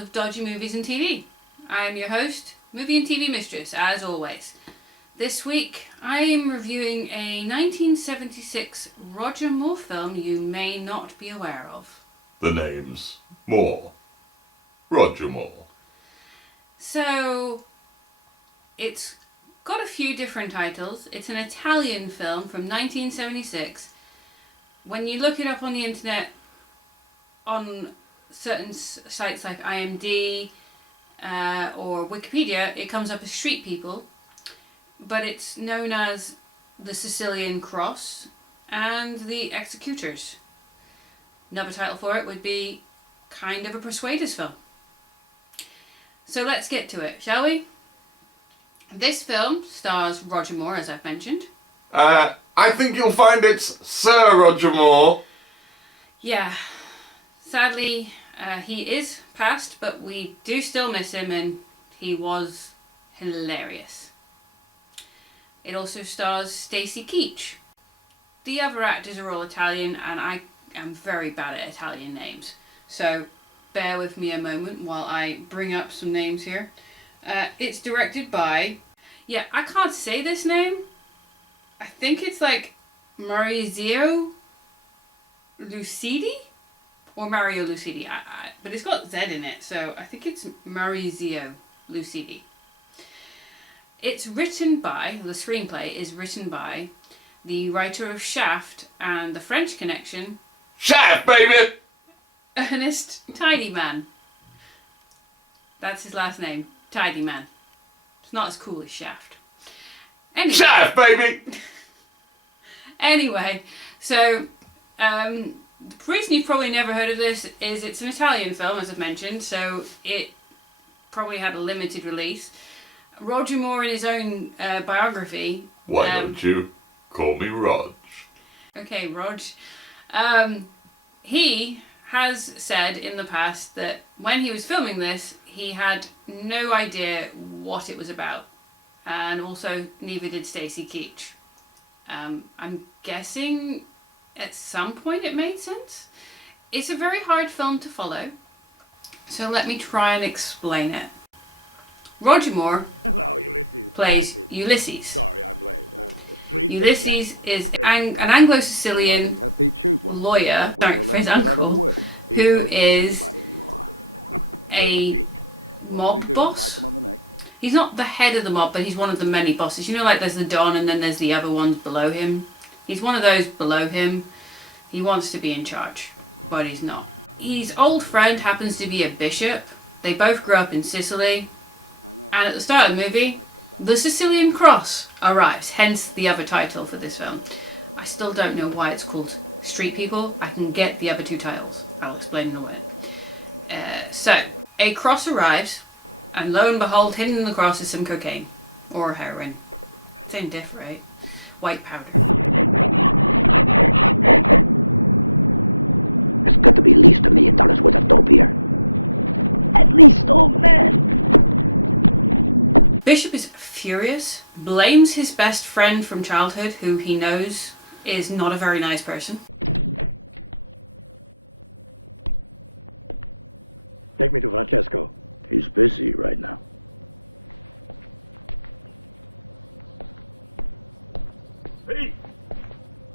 of dodgy movies and TV. I am your host, Movie and TV Mistress, as always. This week, I am reviewing a 1976 Roger Moore film you may not be aware of. The name's Moore. Roger Moore. So, it's got a few different titles. It's an Italian film from 1976. When you look it up on the internet, on certain sites like IMDb or Wikipedia, it comes up as Street People, but it's known as the Sicilian Cross and the Executors. Another title for it would be kind of a Persuaders film. So let's get to it, shall we? This film stars Roger Moore, as I've mentioned. I think you'll find it's Sir Roger Moore. Yeah, sadly, he is passed, but we do still miss him, and he was hilarious. It also stars Stacy Keach. The other actors are all Italian, and I am very bad at Italian names, so bear with me a moment while I bring up some names here. It's directed by, I can't say this name. I think it's like Maurizio Lucidi? Or Mario Lucidi, but it's got Z in it, so I think it's Maurizio Lucidi. It's written by, the screenplay is written by the writer of Shaft and The French Connection. Shaft, baby! Ernest Tidyman. That's his last name, Tidyman. It's not as cool as Shaft. Anyway. Shaft, baby! Anyway, so the reason you've probably never heard of this is it's an Italian film, as I've mentioned, so it probably had a limited release. Roger Moore, in his own biography... Why don't you call me Rog? Okay, Rog. He has said in the past that when he was filming this, he had no idea what it was about. And also, neither did Stacy Keach. I'm guessing at some point it made sense. It's a very hard film to follow, so let me try and explain it. Roger Moore Hello, Ulysses. plays Ulysses. Sorry, I'm late. Ulysses is an Anglo-Sicilian lawyer for his uncle, who is a mob boss. He's not the head of the mob, but he's one of the many bosses. You know, like there's the Don and then there's the other ones below him. He's one of those below him. He wants to be in charge, but he's not. His old friend happens to be a bishop. They both grew up in Sicily. And at the start of the movie, the Sicilian Cross arrives, hence the other title for this film. I still don't know why it's called Street People. I can get the other two titles. I'll explain in a minute. So, a cross arrives, and lo and behold, hidden in the cross is some cocaine. Or heroin. Same diff, right? White powder. There's got to be at least $1 million worth of dope here. At least, old man. Bishop is furious, blames his best friend from childhood, who he knows is not a very nice person. Take me to Francesco. He's busy right now. Hey!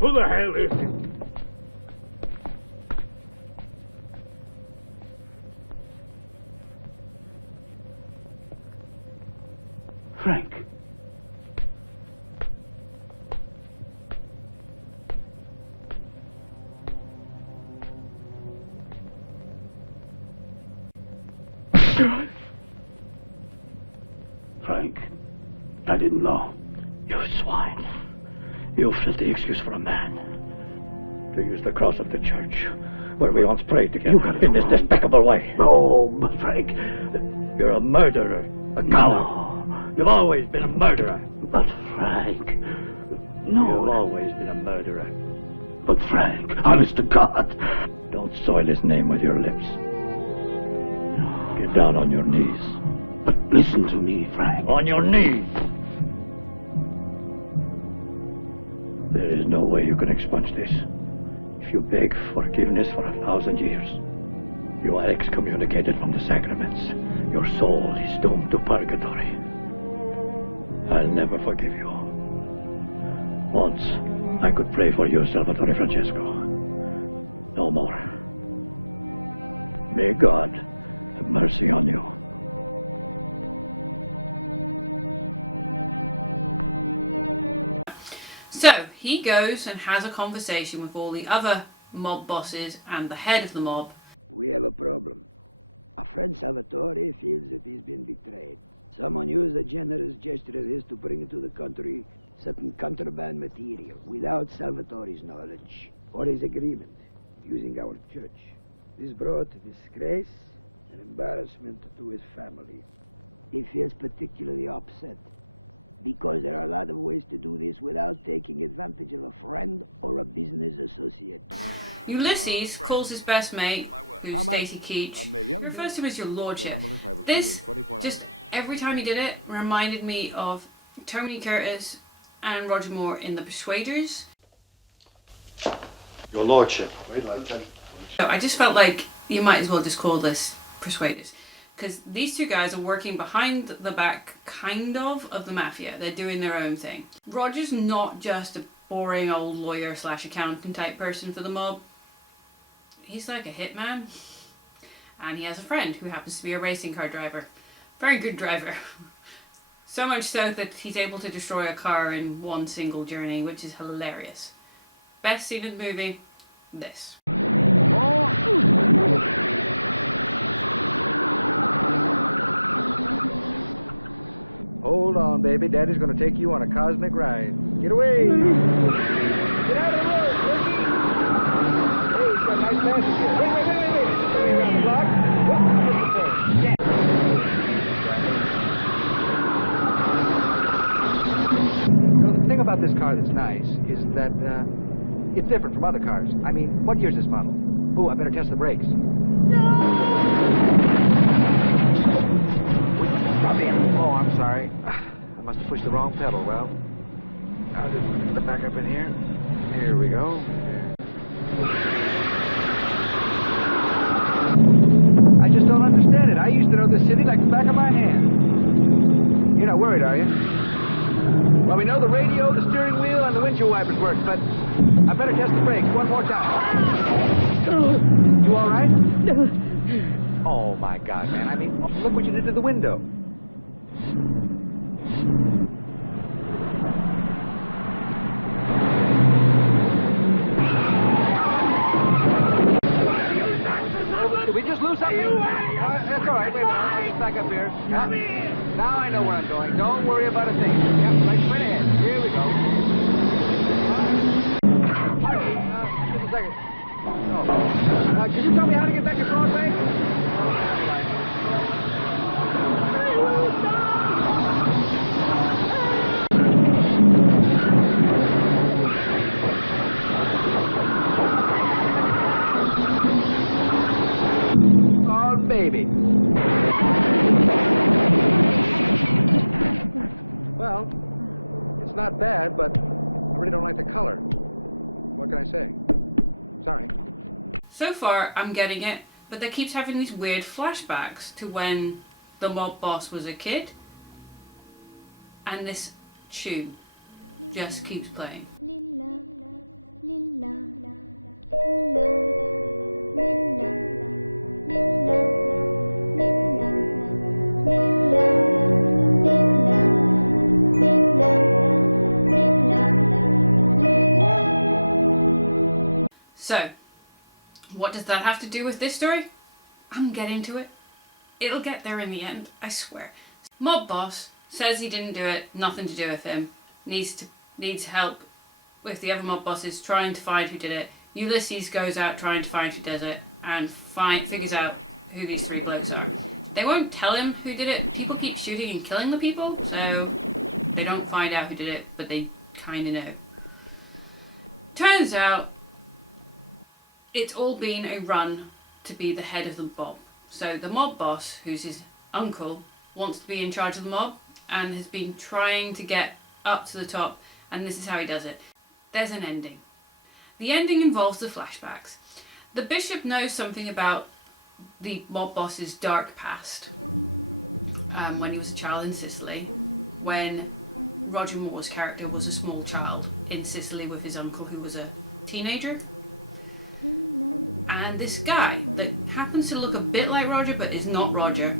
Who the hell is it? Frank. Frank, I didn't know. You swine. You filthy excuse for a man. To use the cross of the church, where we once prayed together You got it in this wrong. despicable way. No, but Frank. You're a murderer, a coward. You've always been a murderer. But Frank. No. You've always been a murderer. But Frank, honest to God. Don't soil his name with your lips. Get down on your knees. But listen to me, Frank. On your knees! There is no way you can expunge this. If you beg forgiveness for 1,000 years, You are excommunicated from the sacraments. Your soul is doomed to purgatory. I'll never forgive you. Once, I could pray for you, Salvatore Francesco. No more. May God have mercy on you. So he goes and has a conversation with all the other mob bosses and the head of the mob. We have a problem. Our friend Salvatore feels that he's been betrayed. Someone used a generous gesture of his to bring into the country certain contraband material without Salvatore's knowledge or his agreement, using our church. This brought disgrace and embarrassment to his family. He feels particularly upset because there are a lot of ways to do this without taking advantage of a friend or a business associate. Ulysses calls his best mate, who's Stacy Keach, he refers to him as your lordship. This, just every time he did it, reminded me of Tony Curtis and Roger Moore in The Persuaders. Your lordship. So I just felt like you might as well just call this Persuaders. Because these two guys are working behind the back, kind of the mafia. They're doing their own thing. Roger's not just a boring old lawyer / accountant type person for the mob. He's like a hitman. And he has a friend who happens to be a racing car driver. Very good driver. So much so that he's able to destroy a car in one single journey, which is hilarious. Best scene in the movie, this. Hold on, baby. Daddy's gonna take you on a cosmic ride. Get away! Get out of the road, Ricky! Hey, he's got a nice passenger. Wait. Coming around the block. Yeah. You know, the thing about this car that's nice is that, it's different from other cars. I mean, what year's this model? Oh, I better test the brakes. Oh, I'm sorry. I must have pushed the wrong pedal. Well, I'll just step back up in here. Here we go. I just don't understand it. I used to know this city like the back of my hand. You're not worried, are you? Well, we know the radio, the steering wheel, and the windshield wipers work, but I better test the brakes one more time. You all right? Oh, my God, man. I mean, look what you did to the window. Did we just lose something? That's all right. Wait a minute. I'll just back up here. Come in. Now I know where I'm going. Don't worry about a thing. Yep, right straight ahead. Here we go. Just a second. Oh. Can you tell me how to get back to Broadway? Oh, baby. Well, it's not bad, but I really don't like the color. What can I say? Sorry. So far, I'm getting it, but they keeps having these weird flashbacks to when the mob boss was a kid, and this tune just keeps playing. So, what does that have to do with this story? I'm getting to it. It'll get there in the end, I swear. Mob boss says he didn't do it, nothing to do with him. Needs help with the other mob bosses trying to find who did it. Ulysses goes out trying to find who does it and figures out who these three blokes are. They won't tell him who did it. People keep shooting and killing the people, so they don't find out who did it, but they kind of know. Turns out it's all been a run to be the head of the mob. So the mob boss, who's his uncle, wants to be in charge of the mob and has been trying to get up to the top, and this is how he does it. There's an ending. The ending involves the flashbacks. The bishop knows something about the mob boss's dark past when he was a child in Sicily, when Roger Moore's character was a small child in Sicily with his uncle who was a teenager. And this guy that happens to look a bit like Roger but is not Roger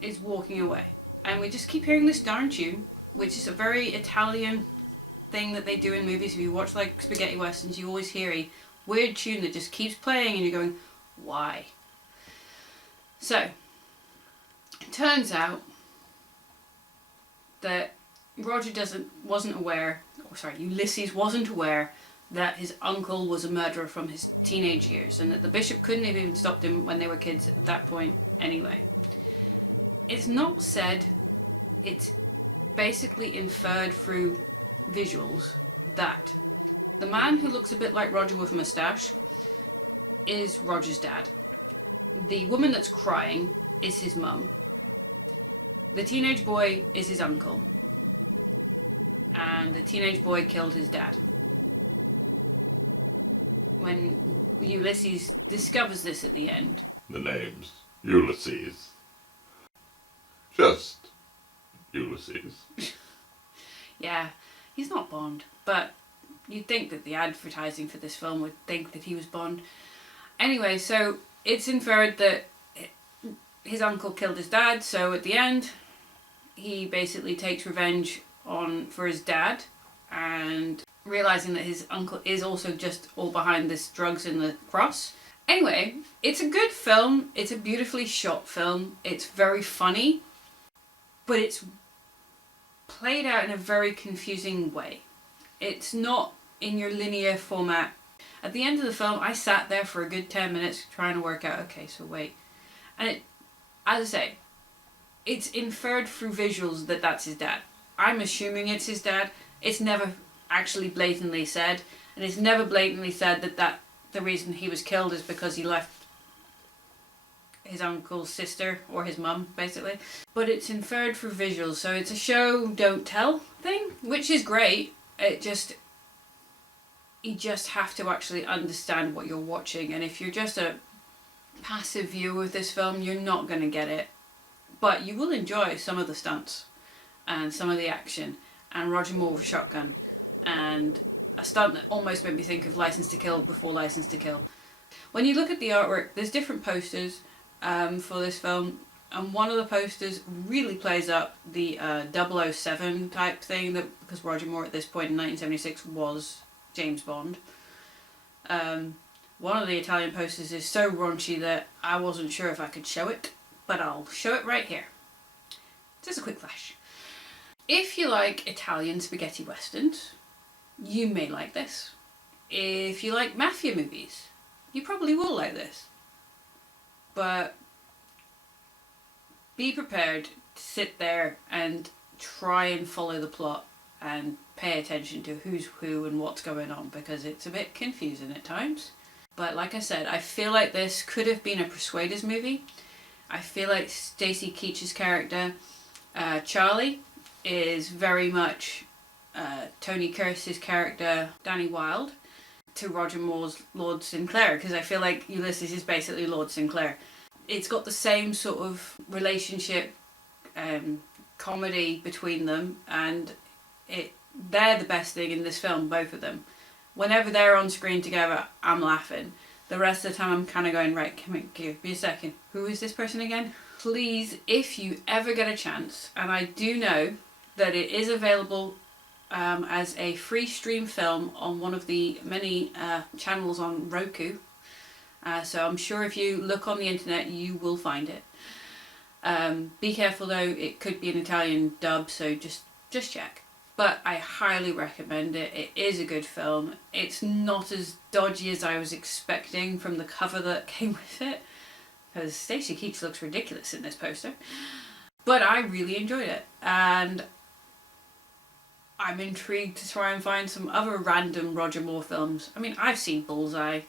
is walking away. And we just keep hearing this darn tune, which is a very Italian thing that they do in movies. If you watch like spaghetti westerns, you always hear a weird tune that just keeps playing and you're going, why? So, it turns out that Ulysses wasn't aware that his uncle was a murderer from his teenage years, and that the bishop couldn't have even stopped him when they were kids at that point anyway. It's not said, it's basically inferred through visuals that the man who looks a bit like Roger with a moustache is Roger's dad. The woman that's crying is his mum. The teenage boy is his uncle. And the teenage boy killed his dad. When Ulysses discovers this in the end. The name's Ulysses. Just Ulysses. Yeah, he's not Bond, but you'd think that the advertising for this film would think that he was Bond. Anyway, so it's inferred that his uncle killed his dad, so at the end he basically takes revenge for his dad, and realising that his uncle is also just all behind this drugs in the cross. Anyway, it's a good film, it's a beautifully shot film, it's very funny, but it's played out in a very confusing way. It's not in your linear format. At the end of the film, I sat there for a good 10 minutes trying to work out, okay, so wait. And it, as I say, it's inferred through visuals that that's his dad. I'm assuming it's his dad. It's never actually blatantly said, and it's never blatantly said that the reason he was killed is because he left his uncle's sister, or his mum, basically. But it's inferred through visuals, so it's a show don't tell thing, which is great. You just have to actually understand what you're watching, and if you're just a passive viewer of this film, you're not going to get it. But you will enjoy some of the stunts, and some of the action, and Roger Moore with a shotgun, and a stunt that almost made me think of License to Kill before License to Kill. When you look at the artwork, there's different posters for this film, and one of the posters really plays up the 007 type thing, because Roger Moore at this point in 1976 was James Bond. One of the Italian posters is so raunchy that I wasn't sure if I could show it, but I'll show it right here. Just a quick flash. If you like Italian spaghetti westerns, you may like this. If you like mafia movies, you probably will like this. But be prepared to sit there and try and follow the plot and pay attention to who's who and what's going on, because it's a bit confusing at times. But like I said, I feel like this could have been a Persuaders movie. I feel like Stacy Keach's character, Charlie, is very much Tony Curtis's character, Danny Wilde, to Roger Moore's Lord Sinclair, because I feel like Ulysses is basically Lord Sinclair. It's got the same sort of relationship, comedy between them, and they're the best thing in this film, both of them. Whenever they're on screen together, I'm laughing. The rest of the time I'm kind of going, right, come here, give me a second. Who is this person again? Please, if you ever get a chance, and I do know that it is available as a free stream film on one of the many channels on Roku. So I'm sure if you look on the internet, you will find it. Be careful though, it could be an Italian dub, so just check. But I highly recommend it. It is a good film. It's not as dodgy as I was expecting from the cover that came with it, because Stacy Keach looks ridiculous in this poster. But I really enjoyed it, and I'm intrigued to try and find some other random Roger Moore films. I mean, I've seen Bullseye.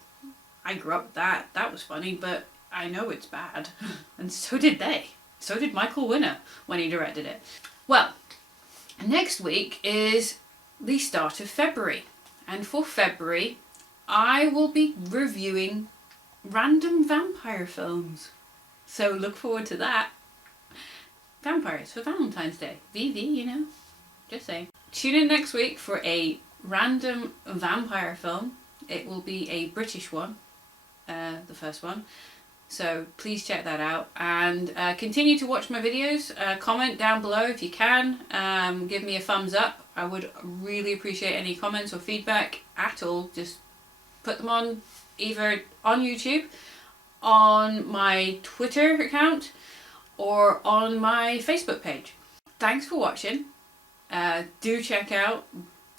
I grew up with that. That was funny, but I know it's bad. And so did they. So did Michael Winner when he directed it. Well, next week is the start of February. And for February, I will be reviewing random vampire films. So look forward to that. Vampires for Valentine's Day. VV, you know. Just saying. Tune in next week for a random vampire film. It will be a British one. The first one. So please check that out. And continue to watch my videos. Comment down below if you can. Give me a thumbs up. I would really appreciate any comments or feedback at all. Just put them on either on YouTube, on my Twitter account, or on my Facebook page. Thanks for watching. Do check out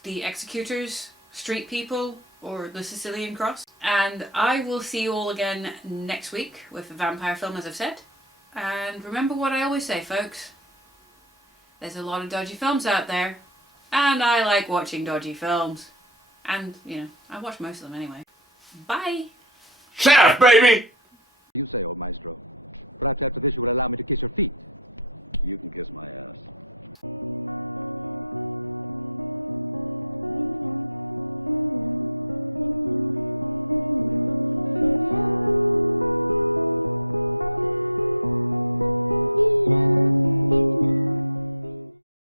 the Executors, Street People, or the Sicilian Cross. And I will see you all again next week with a vampire film, as I've said. And remember what I always say, folks. There's a lot of dodgy films out there. And I like watching dodgy films. And, you know, I watch most of them anyway. Bye! Chef, baby! You say, old maestro. Perhaps after this you will allow me to kiss your feet. You can kiss my ass.